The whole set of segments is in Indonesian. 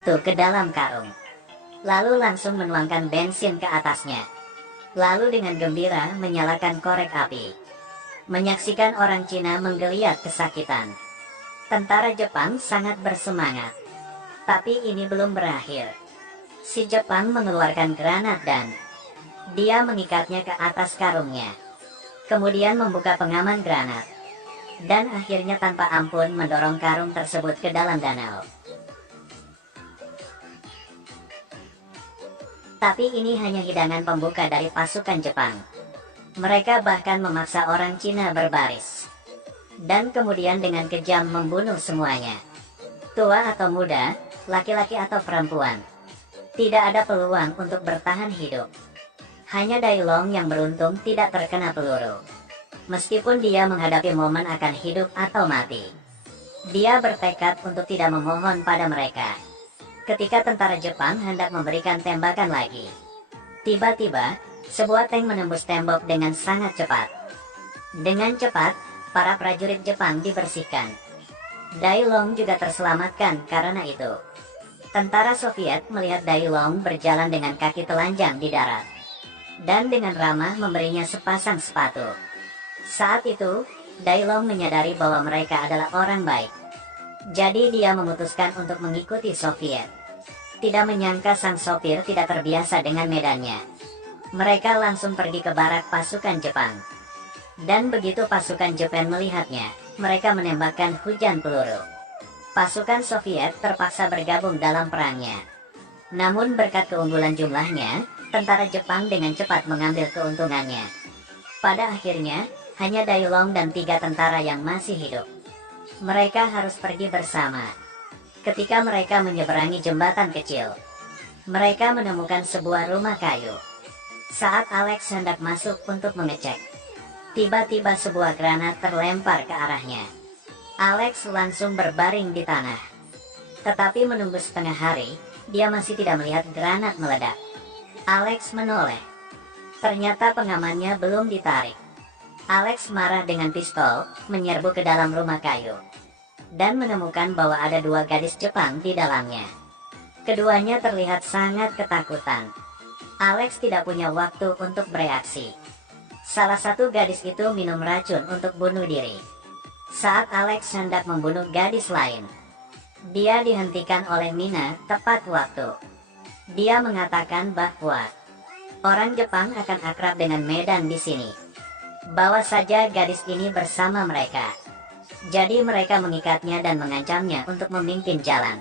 ke dalam karung, lalu langsung menuangkan bensin ke atasnya. Lalu dengan gembira menyalakan korek api. Menyaksikan orang Cina menggeliat kesakitan. Tentara Jepang sangat bersemangat. Tapi ini belum berakhir. Si Jepang mengeluarkan granat dan dia mengikatnya ke atas karungnya. Kemudian membuka pengaman granat. Dan akhirnya tanpa ampun mendorong karung tersebut ke dalam danau. Tapi ini hanya hidangan pembuka dari pasukan Jepang. Mereka bahkan memaksa orang Cina berbaris. Dan kemudian dengan kejam membunuh semuanya. Tua atau muda, laki-laki atau perempuan. Tidak ada peluang untuk bertahan hidup. Hanya Dai Long yang beruntung tidak terkena peluru. Meskipun dia menghadapi momen akan hidup atau mati. Dia bertekad untuk tidak memohon pada mereka. Ketika tentara Jepang hendak memberikan tembakan lagi, tiba-tiba, sebuah tank menembus tembok dengan sangat cepat. Dengan cepat, para prajurit Jepang dibersihkan. Dai Long juga terselamatkan karena itu. Tentara Soviet melihat Dai Long berjalan dengan kaki telanjang di darat. Dan dengan ramah memberinya sepasang sepatu. Saat itu, Dai Long menyadari bahwa mereka adalah orang baik. Jadi dia memutuskan untuk mengikuti Soviet. Tidak menyangka sang sopir tidak terbiasa dengan medannya. Mereka langsung pergi ke barak pasukan Jepang. Dan begitu pasukan Jepang melihatnya, mereka menembakkan hujan peluru. Pasukan Soviet terpaksa bergabung dalam perangnya. Namun berkat keunggulan jumlahnya, tentara Jepang dengan cepat mengambil keuntungannya. Pada akhirnya, hanya Dai Long dan 3 tentara yang masih hidup. Mereka harus pergi bersama. Ketika mereka menyeberangi jembatan kecil, mereka menemukan sebuah rumah kayu. Saat Alex hendak masuk untuk mengecek, tiba-tiba sebuah granat terlempar ke arahnya. Alex langsung berbaring di tanah. Tetapi menunggu setengah hari, dia masih tidak melihat granat meledak. Alex menoleh. Ternyata pengamannya belum ditarik. Alex marah dengan pistol, menyerbu ke dalam rumah kayu. Dan menemukan bahwa ada 2 gadis Jepang di dalamnya. Keduanya terlihat sangat ketakutan. Alex tidak punya waktu untuk bereaksi. Salah satu gadis itu minum racun untuk bunuh diri. Saat Alex hendak membunuh gadis lain, dia dihentikan oleh Mina tepat waktu. Dia mengatakan bahwa orang Jepang akan akrab dengan medan di sini. Bawa saja gadis ini bersama mereka. Jadi mereka mengikatnya dan mengancamnya untuk memimpin jalan.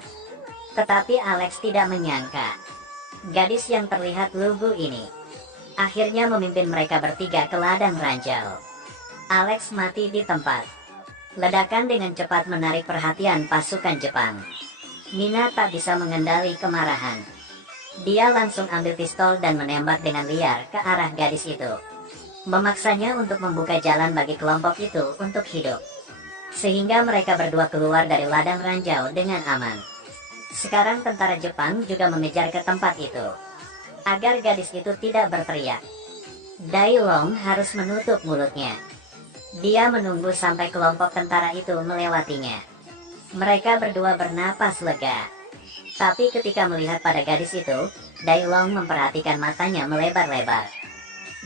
Tetapi Alex tidak menyangka, gadis yang terlihat lugu ini akhirnya memimpin mereka bertiga ke ladang ranjau. Alex mati di tempat. Ledakan dengan cepat menarik perhatian pasukan Jepang. Mina tak bisa mengendali kemarahan. Dia langsung ambil pistol dan menembak dengan liar ke arah gadis itu. Memaksanya untuk membuka jalan bagi kelompok itu untuk hidup. Sehingga mereka berdua keluar dari ladang ranjau dengan aman. Sekarang tentara Jepang juga mengejar ke tempat itu. Agar gadis itu tidak berteriak, Dai Long harus menutup mulutnya. Dia menunggu sampai kelompok tentara itu melewatinya. Mereka berdua bernapas lega. Tapi ketika melihat pada gadis itu, Dai Long memperhatikan matanya melebar-lebar.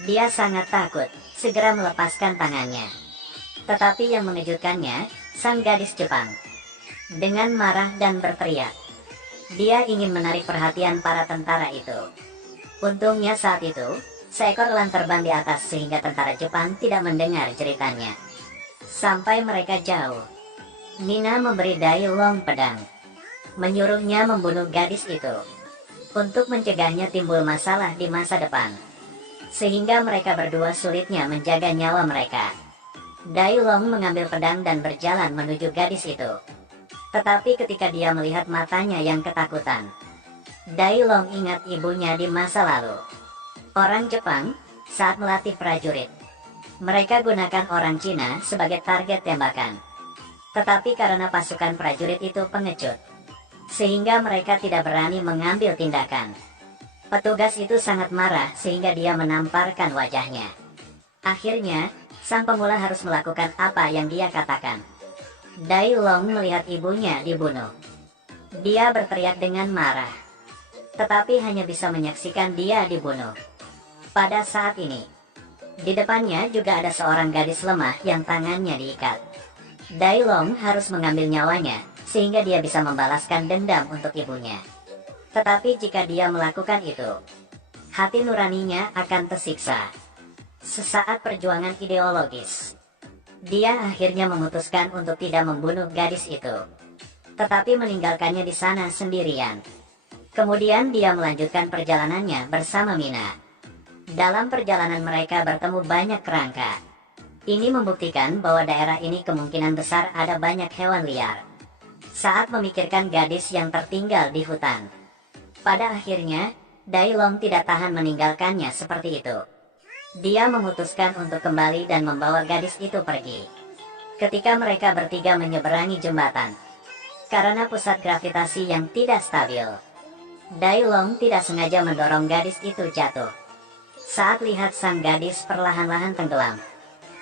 Dia sangat takut, segera melepaskan tangannya. Tetapi yang mengejutkannya, sang gadis Jepang dengan marah dan berteriak. Dia ingin menarik perhatian para tentara itu. Untungnya saat itu, seekor elang terbang di atas sehingga tentara Jepang tidak mendengar ceritanya. Sampai mereka jauh, Mina memberi Dai Long pedang. Menyuruhnya membunuh gadis itu. Untuk mencegahnya timbul masalah di masa depan. Sehingga mereka berdua sulitnya menjaga nyawa mereka. Dai Long mengambil pedang dan berjalan menuju gadis itu. Tetapi ketika dia melihat matanya yang ketakutan, Dai Long ingat ibunya di masa lalu. Orang Jepang, saat melatih prajurit, mereka gunakan orang Cina sebagai target tembakan. Tetapi karena pasukan prajurit itu pengecut, sehingga mereka tidak berani mengambil tindakan. Petugas itu sangat marah sehingga dia menamparkan wajahnya. Akhirnya, sang pemula harus melakukan apa yang dia katakan. Dai Long melihat ibunya dibunuh. Dia berteriak dengan marah, tetapi hanya bisa menyaksikan dia dibunuh. Pada saat ini, di depannya juga ada seorang gadis lemah yang tangannya diikat. Dai Long harus mengambil nyawanya, sehingga dia bisa membalaskan dendam untuk ibunya. Tetapi jika dia melakukan itu, hati nuraninya akan tersiksa. Sesaat perjuangan ideologis, dia akhirnya memutuskan untuk tidak membunuh gadis itu, tetapi meninggalkannya di sana sendirian. Kemudian dia melanjutkan perjalanannya bersama Mina. Dalam perjalanan mereka bertemu banyak kerangka. Ini membuktikan bahwa daerah ini kemungkinan besar ada banyak hewan liar. Saat memikirkan gadis yang tertinggal di hutan, pada akhirnya, Dai Long tidak tahan meninggalkannya seperti itu. Dia memutuskan untuk kembali dan membawa gadis itu pergi. Ketika mereka bertiga menyeberangi jembatan, karena pusat gravitasi yang tidak stabil, Dai Long tidak sengaja mendorong gadis itu jatuh. Saat lihat sang gadis perlahan-lahan tenggelam,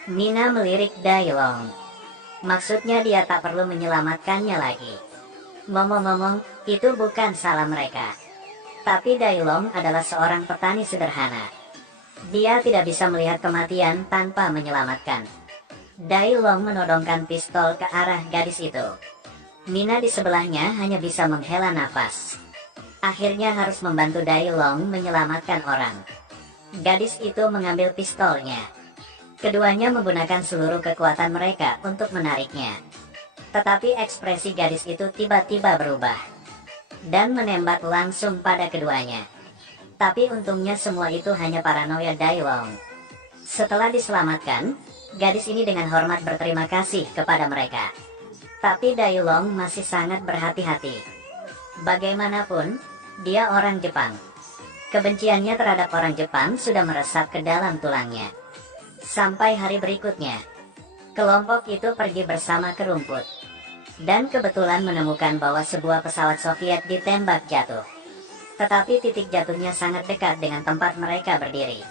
Mina melirik Dai Long. Maksudnya dia tak perlu menyelamatkannya lagi. Ngomong-ngomong, itu bukan salah mereka. Tapi Dai Long adalah seorang petani sederhana. Dia tidak bisa melihat kematian tanpa menyelamatkan. Dai Long menodongkan pistol ke arah gadis itu. Mina di sebelahnya hanya bisa menghela nafas. Akhirnya harus membantu Dai Long menyelamatkan orang. Gadis itu mengambil pistolnya. Keduanya menggunakan seluruh kekuatan mereka untuk menariknya. Tetapi ekspresi gadis itu tiba-tiba berubah dan menembak langsung pada keduanya. Tapi untungnya semua itu hanya paranoia Dai Long. Setelah diselamatkan, gadis ini dengan hormat berterima kasih kepada mereka. Tapi Dai Long masih sangat berhati-hati. Bagaimanapun, dia orang Jepang. Kebenciannya terhadap orang Jepang sudah meresap ke dalam tulangnya. Sampai hari berikutnya, kelompok itu pergi bersama ke rumput, dan kebetulan menemukan bahwa sebuah pesawat Soviet ditembak jatuh. Tetapi titik jatuhnya sangat dekat dengan tempat mereka berdiri.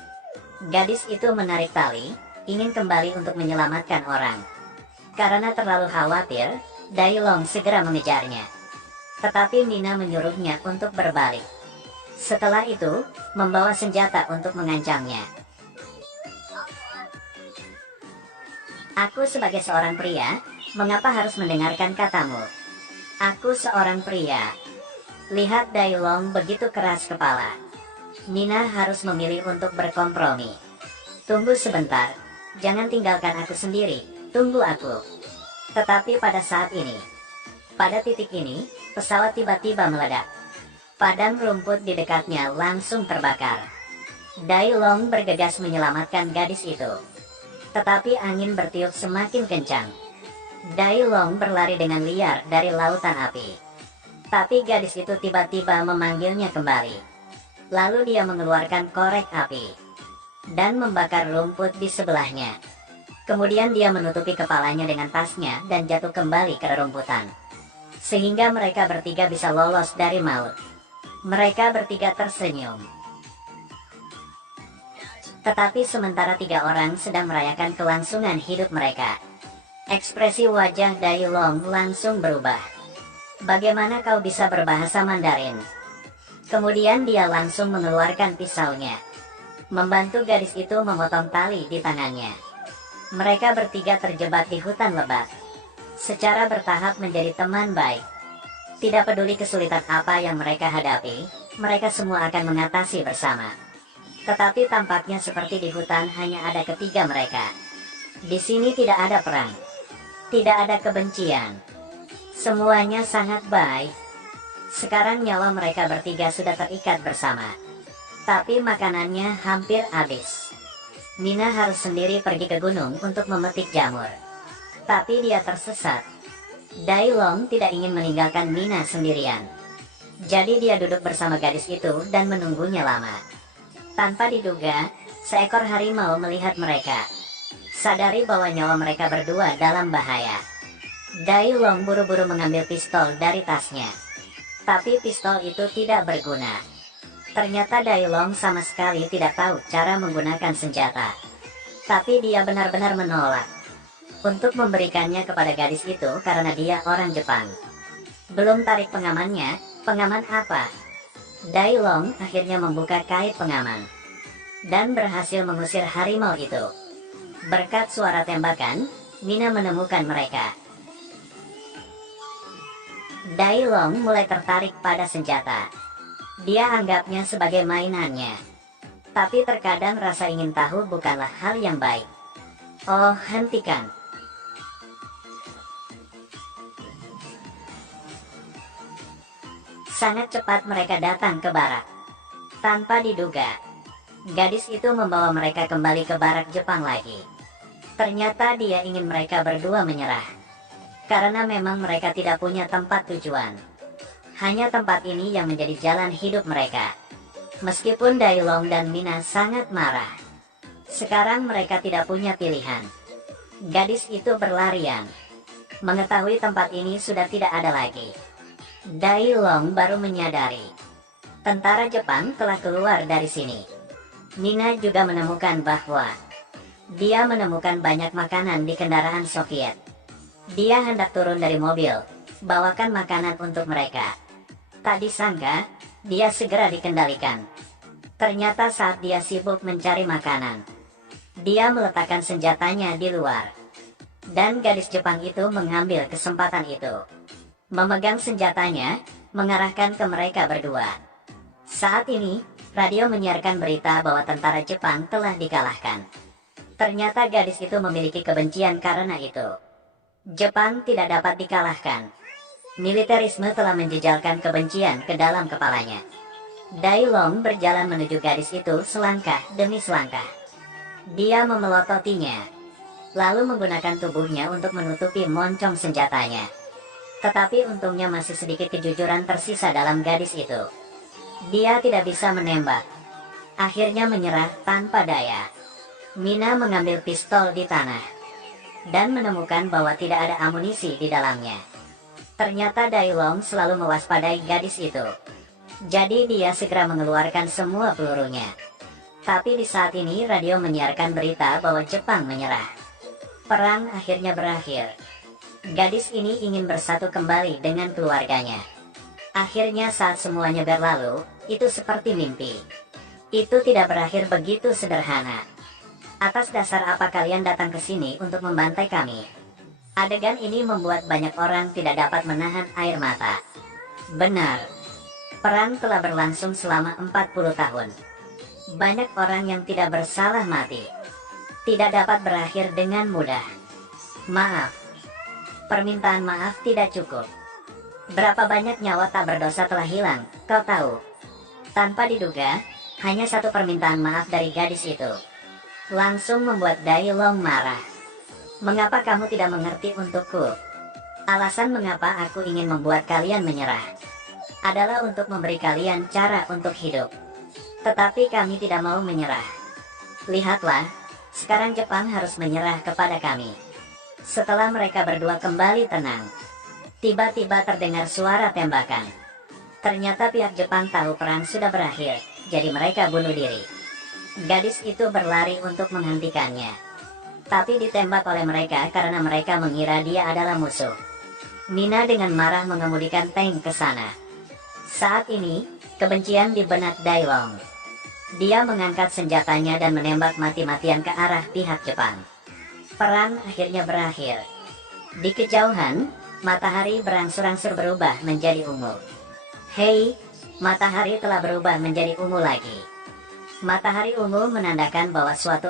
Gadis itu menarik tali, ingin kembali untuk menyelamatkan orang. Karena terlalu khawatir, Dai Long segera mengejarnya. Tetapi Mina menyuruhnya untuk berbalik. Setelah itu, membawa senjata untuk mengancamnya. Aku sebagai seorang pria, mengapa harus mendengarkan katamu? Aku seorang pria. Lihat Dai Long begitu keras kepala. Mina harus memilih untuk berkompromi. Tunggu sebentar, jangan tinggalkan aku sendiri, tunggu aku. Tetapi pada saat ini, pada titik ini, pesawat tiba-tiba meledak. Padang rumput di dekatnya langsung terbakar. Dai Long bergegas menyelamatkan gadis itu. Tetapi angin bertiup semakin kencang. Dai Long berlari dengan liar dari lautan api. Tapi gadis itu tiba-tiba memanggilnya kembali. Lalu dia mengeluarkan korek api dan membakar rumput di sebelahnya. Kemudian dia menutupi kepalanya dengan tasnya dan jatuh kembali ke rerumputan. Sehingga mereka bertiga bisa lolos dari maut. Mereka bertiga tersenyum. Tetapi sementara tiga orang sedang merayakan kelangsungan hidup mereka, ekspresi wajah Dai Long langsung berubah. Bagaimana kau bisa berbahasa Mandarin? Kemudian dia langsung mengeluarkan pisaunya, membantu gadis itu memotong tali di tangannya. Mereka bertiga terjebak di hutan lebat, secara bertahap menjadi teman baik. Tidak peduli kesulitan apa yang mereka hadapi, mereka semua akan mengatasi bersama. Tetapi tampaknya seperti di hutan hanya ada ketiga mereka. Di sini tidak ada perang, tidak ada kebencian. Semuanya sangat baik. Sekarang nyawa mereka bertiga sudah terikat bersama. Tapi makanannya hampir habis. Mina harus sendiri pergi ke gunung untuk memetik jamur. Tapi dia tersesat. Dai Long tidak ingin meninggalkan Mina sendirian. Jadi dia duduk bersama gadis itu dan menunggunya lama. Tanpa diduga, seekor harimau melihat mereka. Sadari bahwa nyawa mereka berdua dalam bahaya. Dai Long buru-buru mengambil pistol dari tasnya. Tapi pistol itu tidak berguna. Ternyata Dai Long sama sekali tidak tahu cara menggunakan senjata. Tapi dia benar-benar menolak untuk memberikannya kepada gadis itu karena dia orang Jepang. Belum tarik pengamannya, pengaman apa? Dai Long akhirnya membuka kait pengaman dan berhasil mengusir harimau itu. Berkat suara tembakan, Mina menemukan mereka. Dai Long mulai tertarik pada senjata. Dia anggapnya sebagai mainannya. Tapi terkadang rasa ingin tahu bukanlah hal yang baik. Oh, hentikan. Sangat cepat mereka datang ke barak. Tanpa diduga, gadis itu membawa mereka kembali ke barak Jepang lagi. Ternyata dia ingin mereka berdua menyerah. Karena memang mereka tidak punya tempat tujuan. Hanya tempat ini yang menjadi jalan hidup mereka. Meskipun Dai Long dan Mina sangat marah, sekarang mereka tidak punya pilihan. Gadis itu berlarian. Mengetahui tempat ini sudah tidak ada lagi. Dai Long baru menyadari tentara Jepang telah keluar dari sini. Mina juga menemukan bahwa dia menemukan banyak makanan di kendaraan Soviet. Dia hendak turun dari mobil, bawakan makanan untuk mereka. Tak disangka, dia segera dikendalikan. Ternyata saat dia sibuk mencari makanan, dia meletakkan senjatanya di luar. Dan gadis Jepang itu mengambil kesempatan itu. Memegang senjatanya, mengarahkan ke mereka berdua. Saat ini, radio menyiarkan berita bahwa tentara Jepang telah dikalahkan. Ternyata gadis itu memiliki kebencian karena itu. Jepang tidak dapat dikalahkan. Militerisme telah menjejalkan kebencian ke dalam kepalanya. Dai Long berjalan menuju gadis itu selangkah demi selangkah. Dia memelototinya, lalu menggunakan tubuhnya untuk menutupi moncong senjatanya. Tetapi untungnya masih sedikit kejujuran tersisa dalam gadis itu. Dia tidak bisa menembak. Akhirnya menyerah tanpa daya. Mina mengambil pistol di tanah dan menemukan bahwa tidak ada amunisi di dalamnya. Ternyata Dai Long selalu mewaspadai gadis itu. Jadi dia segera mengeluarkan semua pelurunya. Tapi di saat ini radio menyiarkan berita bahwa Jepang menyerah. Perang akhirnya berakhir. Gadis ini ingin bersatu kembali dengan keluarganya. Akhirnya saat semuanya berlalu, itu seperti mimpi. Itu tidak berakhir begitu sederhana. Atas dasar apa kalian datang ke sini untuk membantai kami? Adegan ini membuat banyak orang tidak dapat menahan air mata. Benar. Perang telah berlangsung selama 40 tahun. Banyak orang yang tidak bersalah mati. Tidak dapat berakhir dengan mudah. Maaf. Permintaan maaf tidak cukup. Berapa banyak nyawa tak berdosa telah hilang, kau tahu? Tanpa diduga, hanya satu permintaan maaf dari gadis itu langsung membuat Dai Long marah. Mengapa kamu tidak mengerti untukku? Alasan mengapa aku ingin membuat kalian menyerah adalah untuk memberi kalian cara untuk hidup. Tetapi kami tidak mau menyerah. Lihatlah, sekarang Jepang harus menyerah kepada kami. Setelah mereka berdua kembali tenang, tiba-tiba terdengar suara tembakan. Ternyata pihak Jepang tahu perang sudah berakhir, jadi mereka bunuh diri. Gadis itu berlari untuk menghentikannya, tapi ditembak oleh mereka karena mereka mengira dia adalah musuh. Mina dengan marah mengemudikan tank ke sana. Saat ini, kebencian di benak Dai Long. Dia mengangkat senjatanya dan menembak mati-matian ke arah pihak Jepang. Perang akhirnya berakhir. Di kejauhan, matahari berangsur-angsur berubah menjadi ungu. Hei, matahari telah berubah menjadi ungu lagi. Matahari ungu menandakan bahwa suatu